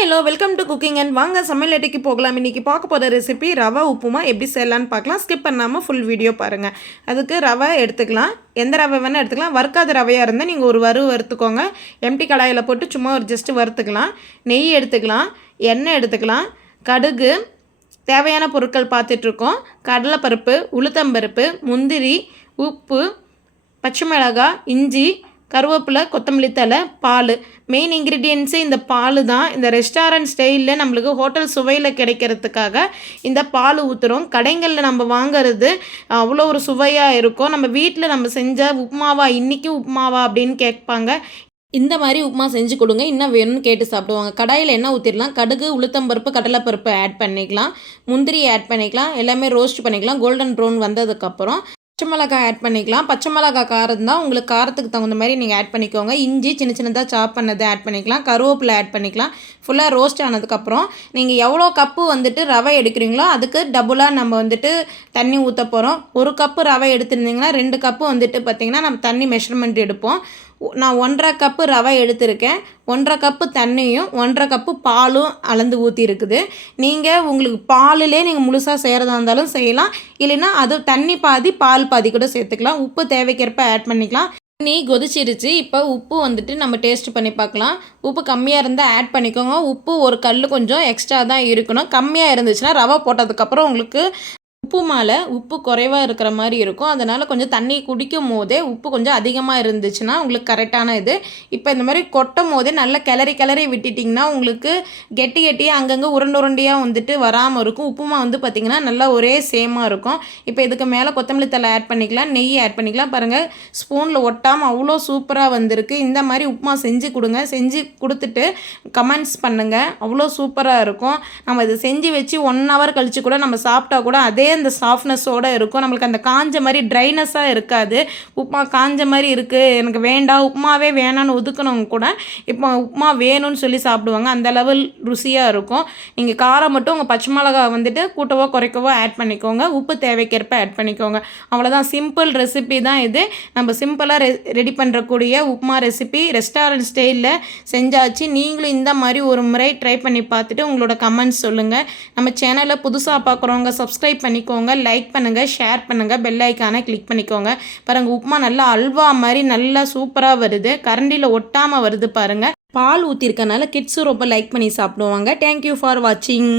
Hello welcome to cooking and வாங்க சமையல் அட்டைக்கு போகலாம். இன்றைக்கி பார்க்க போகிற ரெசிபி ரவை உப்புமா எப்படி செய்யலான்னு பார்க்கலாம். ஸ்கிப் பண்ணாமல் ஃபுல் வீடியோ பாருங்கள். அதுக்கு ரவை எடுத்துக்கலாம். எந்த ரவை வேணால் எடுத்துக்கலாம். வறுக்காத ரவையாக இருந்தால் நீங்கள் ஒரு வறுத்துக்கோங்க. எம்டி கடாயில் போட்டு சும்மா ஒரு ஜஸ்ட்டு வறுத்துக்கலாம். நெய் எடுத்துக்கலாம், எண்ணெய் எடுத்துக்கலாம், கடுகு, தேவையான பொருட்கள் பார்த்துட்ருக்கோம். கடலைப்பருப்பு, உளுத்தம்பருப்பு, முந்திரி, உப்பு, பச்சை மிளகாய், இஞ்சி, கருவேப்பிலை, கொத்தமல்லி தழை, பால். மெயின் இன்க்ரீடியன்ஸு இந்த பால் தான். இந்த ரெஸ்டாரண்ட் ஸ்டைலில் நம்மளுக்கு ஹோட்டல் சுவையில் கிடைக்கிறதுக்காக இந்த பால் ஊற்றுறோம். கடைகளில் நம்ம வாங்கிறது அவ்வளோ ஒரு சுவையாக இருக்கும். நம்ம வீட்டில் நம்ம செஞ்ச உப்புமாவா, இன்றைக்கி உப்புமாவா அப்படின்னு கேட்பாங்க. இந்த மாதிரி உப்புமா செஞ்சு கொடுங்க, இன்னும் வேணும்னு கேட்டு சாப்பிடுவாங்க. கடாயில் எண்ணெய் ஊற்றிடலாம். கடுகு, உளுத்தம்பருப்பு, கடலைப்பருப்பு ஆட் பண்ணிக்கலாம். முந்திரி ஆட் பண்ணிக்கலாம். எல்லாமே ரோஸ்ட் பண்ணிக்கலாம். கோல்டன் ப்ரௌன் வந்ததுக்கப்புறம் பச்சை மிளகாய் ஆட் பண்ணிக்கலாம். பச்சை மிளகாய் காரம் தான், உங்களுக்கு காரத்துக்கு தகுந்த மாதிரி நீங்கள் ஆட் பண்ணிக்கோங்க. இஞ்சி சின்ன சின்னதாக சாப் பண்ணதை ஆட் பண்ணிக்கலாம். கருவேப்பிலை ஆட் பண்ணிக்கலாம். ஃபுல்லாக ரோஸ்ட் ஆனதுக்கப்புறம் நீங்கள் எவ்வளோ கப்பு வந்துட்டு ரவை எடுக்கிறீங்களோ அதுக்கு டபுளாக நம்ம வந்துட்டு தண்ணி ஊற்ற போகிறோம். ஒரு கப்பு ரவை எடுத்துருந்தீங்கன்னா 2 கப்பு வந்துட்டு பார்த்திங்கன்னா நம்ம தண்ணி மெஷர்மெண்ட் எடுப்போம். நான் 1.5 கப்பு ரவை எடுத்திருக்கேன். 1.5 கப்பு தண்ணியும் 1.5 கப்பு பாலும் அளந்து ஊற்றி இருக்குது. நீங்கள் உங்களுக்கு பாலிலே நீங்கள் முழுசாக செய்கிறதா இருந்தாலும் செய்யலாம். இல்லைன்னா அது தண்ணி பாதி பால் பாதி கூட சேர்த்துக்கலாம். உப்பு தேவைக்கேற்ப ஆட் பண்ணிக்கலாம். தண்ணி கொதிச்சிருச்சு. இப்போ உப்பு வந்துட்டு நம்ம டேஸ்ட் பண்ணி பார்க்கலாம். உப்பு கம்மியாக இருந்தால் ஆட் பண்ணிக்கோங்க. உப்பு ஒரு கல் கொஞ்சம் எக்ஸ்ட்ரா தான் இருக்கணும். கம்மியாக இருந்துச்சுன்னா ரவை போட்டதுக்கப்புறம் உங்களுக்கு உப்பு மேலே உப்பு குறைவாக இருக்கிற மாதிரி இருக்கும். அதனால் கொஞ்சம் தண்ணி குடிக்கும் போதே உப்பு கொஞ்சம் அதிகமாக இருந்துச்சுன்னா உங்களுக்கு கரெக்டான இது. இப்போ இந்த மாதிரி கொட்டும் போதே நல்லா கிளறி விட்டுட்டிங்கன்னா உங்களுக்கு கெட்டியாக அங்கங்கே உருண்டையாக வந்துட்டு வராமல் இருக்கும். உப்புமா வந்து பார்த்திங்கன்னா நல்லா ஒரே சேமாக இருக்கும். இப்போ இதுக்கு மேலே கொத்தமல்லி தழை ஆட் பண்ணிக்கலாம், நெய் ஆட் பண்ணிக்கலாம். பாருங்கள், ஸ்பூனில் ஒட்டாமல் அவ்வளோ சூப்பராக வந்திருக்கு. இந்த மாதிரி உப்புமா செஞ்சு கொடுங்க. செஞ்சு கொடுத்துட்டு கமெண்ட்ஸ் பண்ணுங்கள். அவ்வளோ சூப்பராக இருக்கும். நம்ம இதை செஞ்சு வச்சு 1 ஹவர் கழித்து கூட நம்ம சாப்பிட்டா கூட அதே அந்த சாஃப்ட்னஸோடு இருக்கும். நம்மளுக்கு அந்த காஞ்ச மாதிரி ட்ரைனஸாக இருக்காது. உப்புமா காஞ்ச மாதிரி இருக்குது, எனக்கு வேண்டாம், உப்புமாவே வேணான்னு ஒதுக்கணவங்க கூட இப்போ உப்புமா வேணும்னு சொல்லி சாப்பிடுவாங்க. அந்த லெவல் ருசியாக இருக்கும். நீங்கள் காரம் மட்டும் உங்கள் பச்சை மிளகா வந்துட்டு கூட்டவோ குறைக்கவோ ஆட் பண்ணிக்கோங்க. உப்பு தேவைக்கேற்ப ஆட் பண்ணிக்கோங்க. அவ்வளோதான், சிம்பிள் ரெசிபி தான் இது. நம்ம சிம்பிளாக ரெடி பண்ணுறக்கூடிய உப்புமா ரெசிபி ரெஸ்டாரண்ட் ஸ்டைலில் செஞ்சாச்சு. நீங்களும் இந்த மாதிரி ஒரு முறை ட்ரை பண்ணி பார்த்துட்டு உங்களோட கமெண்ட்ஸ் சொல்லுங்கள். நம்ம சேனலை புதுசாக பார்க்குறவங்க சப்ஸ்கிரைப் பண்ணிக்கோங்க, லைக் பண்ணுங்கள், ஷேர் பண்ணுங்கள், பெல் ஐக்கானை கிளிக் பண்ணிக்கோங்க. பாருங்கள், உப்புமா நல்லா அல்வா மாதிரி நல்லா சூப்பராக வருது. கரண்டியில் ஒட்டாமல் வருது பாருங்கள். பால் ஊற்றிருக்கனால கிட்ஸும் ரொம்ப லைக் பண்ணி சாப்பிடுவாங்க. தேங்க்யூ ஃபார் வாட்சிங்.